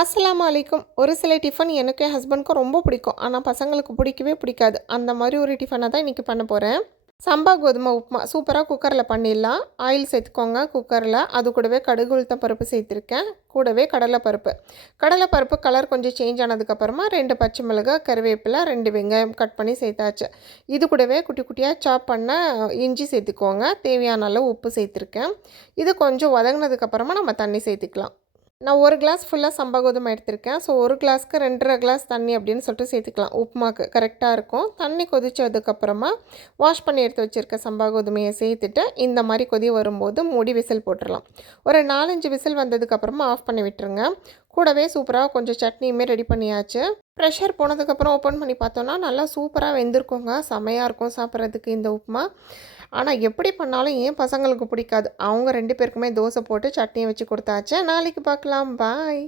அஸ்ஸலாமு அலைக்கும். ஒரு சில டிஃபன் எனக்கும் என் ஹஸ்பண்டுக்கும் ரொம்ப பிடிக்கும். ஆனால் பசங்களுக்கு பிடிக்கவே பிடிக்காது. அந்த மாதிரி ஒரு டிஃபனை தான் இன்றைக்கி பண்ண போகிறேன். சம்பா கோதுமை உப்புமா சூப்பராக குக்கரில் பண்ணிடலாம். ஆயில் சேர்த்துக்கோங்க குக்கரில். அது கூடவே கடுகு உளுத்தம் பருப்பு சேர்த்துருக்கேன். கூடவே கடலைப்பருப்பு. கடலைப்பருப்பு கலர் கொஞ்சம் சேஞ்ச் ஆனதுக்கப்புறமா 2 பச்சை மிளகாய், கருவேப்பிலை, 2 வெங்காயம் கட் பண்ணி சேர்த்தாச்சு. இது கூடவே குட்டி குட்டியாக சாப் பண்ண இஞ்சி சேர்த்துக்கோங்க. தேவையான அளவு உப்பு சேர்த்துருக்கேன். இது கொஞ்சம் வதங்கினதுக்கப்புறமா நம்ம தண்ணி சேர்த்துக்கலாம். நான் 1 கிளாஸ் ஃபுல்லாக சம்பா கோதுமை எடுத்திருக்கேன். ஸோ 1 கிளாஸ்க்கு 2 1/2 கிளாஸ் தண்ணி அப்படின்னு சொல்லிட்டு சேர்த்துக்கலாம். உப்புமாக்கு கரெக்டாக இருக்கும். தண்ணி கொதிச்சதுக்கப்புறமா வாஷ் பண்ணி எடுத்து வச்சுருக்க சம்பா கோதுமையை சேர்த்துட்டு இந்த மாதிரி கொதி வரும்போது மூடி விசில் போட்டுடலாம். ஒரு 4 5 விசில் வந்ததுக்கப்புறமா ஆஃப் பண்ணி விட்டுருங்க. கூடவே சூப்பராக கொஞ்சம் சட்னியுமே ரெடி பண்ணியாச்சு. ப்ரெஷர் போனதுக்கப்புறம் ஓப்பன் பண்ணி பார்த்தோன்னா நல்லா சூப்பராக வெந்திருக்குங்க. செமையாக இருக்கும் சாப்பிட்றதுக்கு இந்த உப்புமா. ஆனால் எப்படி பண்ணாலும் ஏன் பசங்களுக்கு பிடிக்காது. அவங்க 2 பேருக்குமே தோசை போட்டு சட்னியை வச்சு கொடுத்தாச்சு. நாளைக்கு பார்க்கலாம். பாய்.